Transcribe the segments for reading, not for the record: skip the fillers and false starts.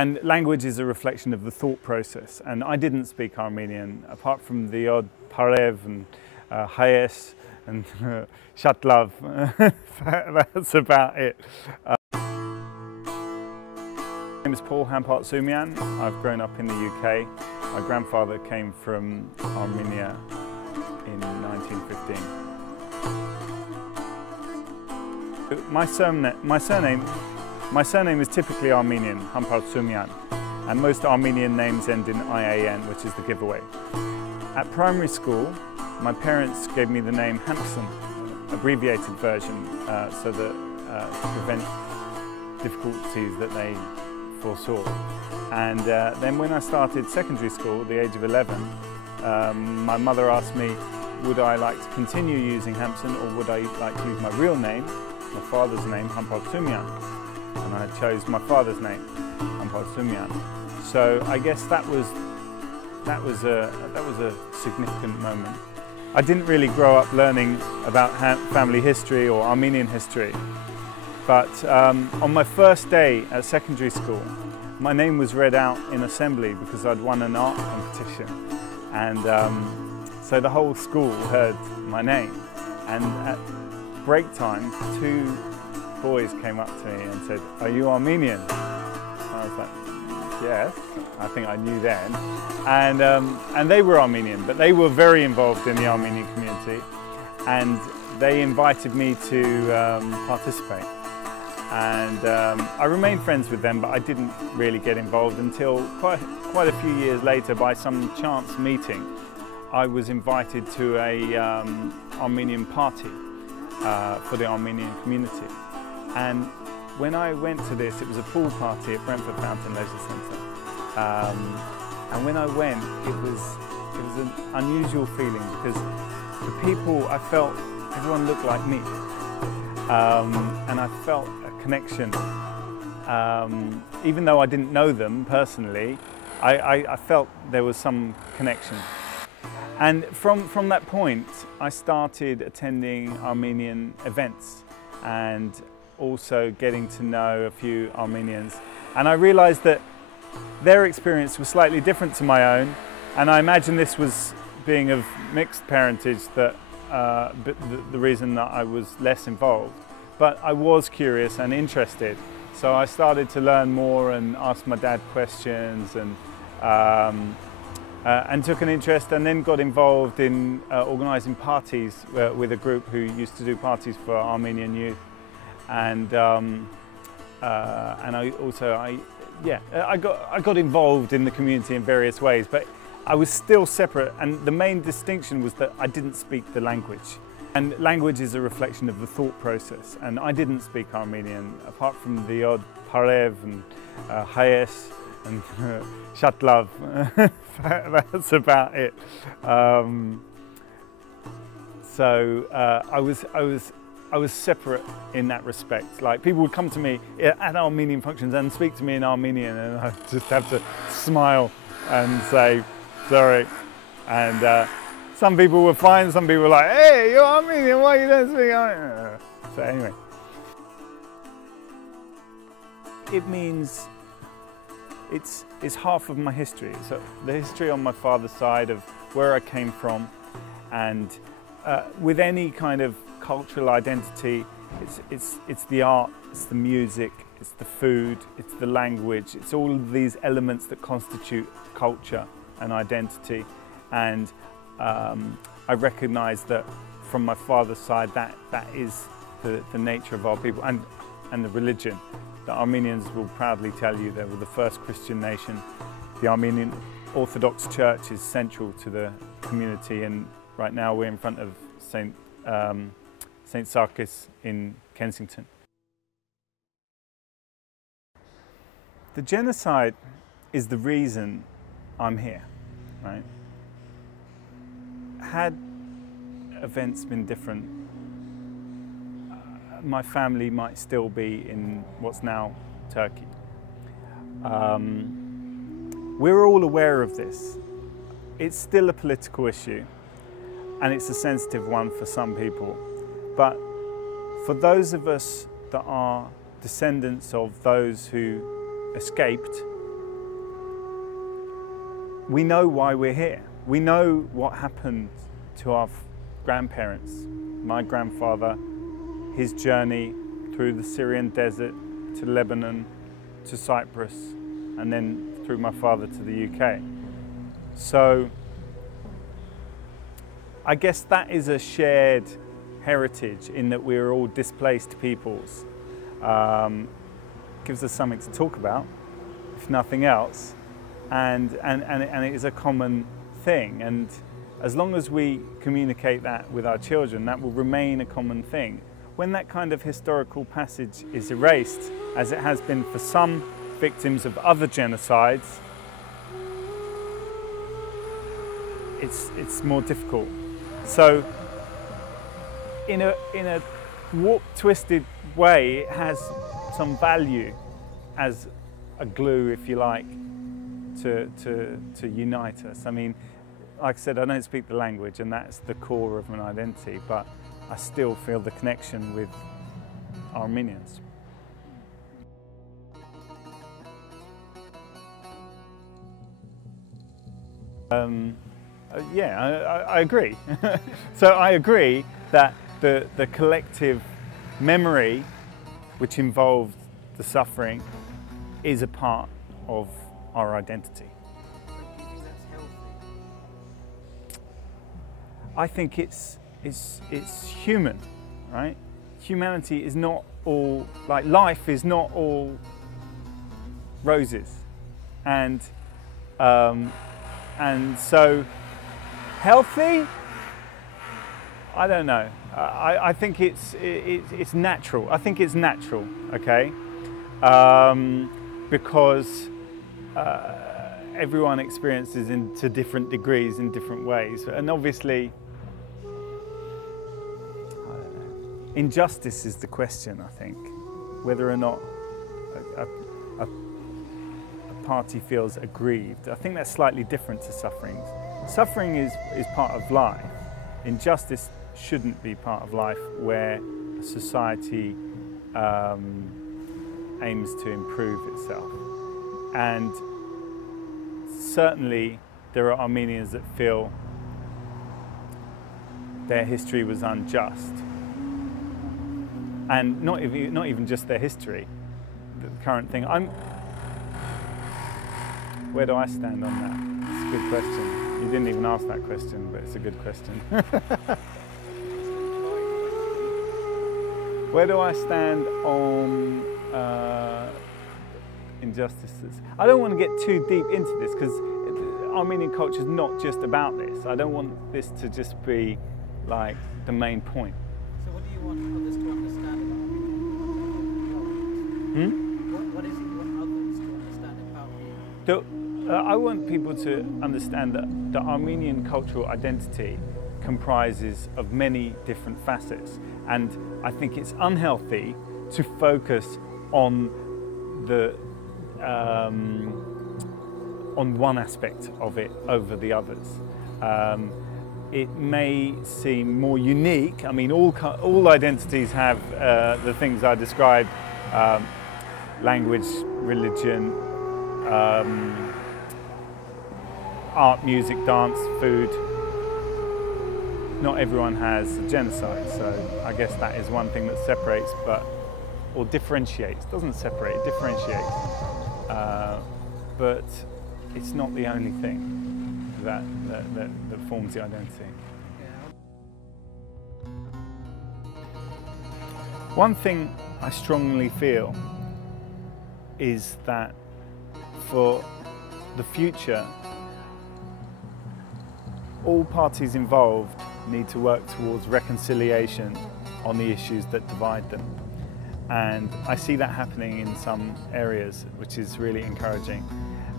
And language is a reflection of the thought process, and I didn't speak Armenian, apart from the odd parev and hayes and shatlav. That's about it. My name is Hampartsoumian. I've grown up in the UK. My grandfather came from Armenia in 1915. My surname is typically Armenian, Hampartsoumian, and most Armenian names end in IAN, which is the giveaway. At primary school, my parents gave me the name Hamson, abbreviated version, so that to prevent difficulties that they foresaw. And then when I started secondary school at the age of 11, my mother asked me, would I like to continue using Hamson, or would I like to use my real name, my father's name, Hampartsoumian? And I chose my father's name, Hampartsoumian. So I guess that was a significant moment. I didn't really grow up learning about family history or Armenian history, but on my first day at secondary school, my name was read out in assembly because I'd won an art competition, and so the whole school heard my name. And at break time, two boys came up to me and said, "Are you Armenian?" I was like, "Yes." I think I knew then. And they were Armenian, but they were very involved in the Armenian community, and they invited me to participate. And I remained friends with them, but I didn't really get involved until quite a few years later. By some chance meeting, I was invited to a Armenian party for the Armenian community. And when I went to this, it was a pool party at Brentford Fountain Leisure Centre. And when I went, it was an unusual feeling, because the people, I felt everyone looked like me. And I felt a connection. Even though I didn't know them personally, I felt there was some connection. And from that point, I started attending Armenian events and also getting to know a few Armenians. And I realized that their experience was slightly different to my own, and I imagine this was being of mixed parentage that the reason that I was less involved. But I was curious and interested, so I started to learn more and ask my dad questions, and took an interest, and then got involved in organising parties with a group who used to do parties for Armenian youth. And I got involved in the community in various ways, but I was still separate, and the main distinction was that I didn't speak the language. And language is a reflection of the thought process, and I didn't speak Armenian, apart from the odd parev and hayes and shatlav. That's about it. I was separate in that respect. Like, people would come to me at Armenian functions and speak to me in Armenian, and I just have to smile and say sorry. And some people were fine, some people were like, "Hey, you're Armenian, why you don't speak Armenian?" So anyway. It means it's half of my history. So the history on my father's side of where I came from, and with any kind of cultural identity, it's the art, it's the music, it's the food, it's the language, it's all of these elements that constitute culture and identity. And I recognise that from my father's side, that is the nature of our people, and the religion. The Armenians will proudly tell you they were the first Christian nation. The Armenian Orthodox Church is central to the community, and right now we're in front of St. Sarkis in Kensington. The genocide is the reason I'm here, right? Had events been different, my family might still be in what's now Turkey. We're all aware of this. It's still a political issue, and it's a sensitive one for some people. But for those of us that are descendants of those who escaped we know why we're here. We know what happened to our grandparents. My grandfather, his journey through the Syrian desert to Lebanon to Cyprus, and then through my father to the UK. So I guess that is a shared heritage in that we're all displaced peoples. Gives us something to talk about, if nothing else, and it is a common thing. And as long as we communicate that with our children, that will remain a common thing. When that kind of historical passage is erased, as it has been for some victims of other genocides, it's more difficult. So in a warped, twisted way, it has some value as a glue, if you like, to unite us. I mean, like I said, I don't speak the language, and that's the core of an identity, but I still feel the connection with Armenians. Yeah, I agree. So I agree that the collective memory, which involved the suffering, is a part of our identity. Do you think that's healthy? I think it's human, right? Humanity is not all, like, life is not all roses, and so healthy, I don't know. I think it's natural. I think it's natural, okay? Because everyone experiences to different degrees in different ways, and obviously, I don't know. Injustice is the question. I think whether or not a party feels aggrieved. I think that's slightly different to suffering. Suffering is part of life. Injustice shouldn't be part of life, where a society aims to improve itself. And certainly there are Armenians that feel their history was unjust. And not even just their history, the current thing. Where do I stand on that? It's a good question. You didn't even ask that question, but it's a good question. Where do I stand on injustices? I don't want to get too deep into this, because Armenian culture is not just about this. I don't want this to just be like the main point. So what do you want others to understand about Armenian culture? What is it you want others to understand about you? I want people to understand that the Armenian cultural identity comprises of many different facets, and I think it's unhealthy to focus on on one aspect of it over the others. It may seem more unique. I mean, all identities have the things I described: language, religion, art, music, dance, food. Not everyone has a genocide, so I guess that is one thing that separates, or differentiates. Doesn't separate, it differentiates. But it's not the only thing that forms the identity. One thing I strongly feel is that for the future, all parties involved need to work towards reconciliation on the issues that divide them. And I see that happening in some areas, which is really encouraging.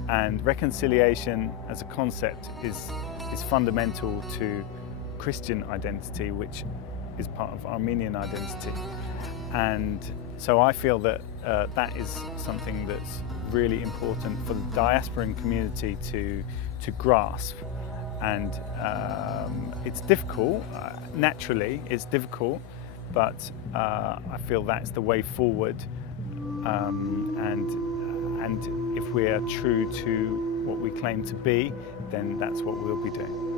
And reconciliation as a concept is fundamental to Christian identity, which is part of Armenian identity. And so I feel that that is something that's really important for the diasporan community to grasp. And it's difficult, naturally it's difficult, but I feel that's the way forward. And if we are true to what we claim to be, then that's what we'll be doing.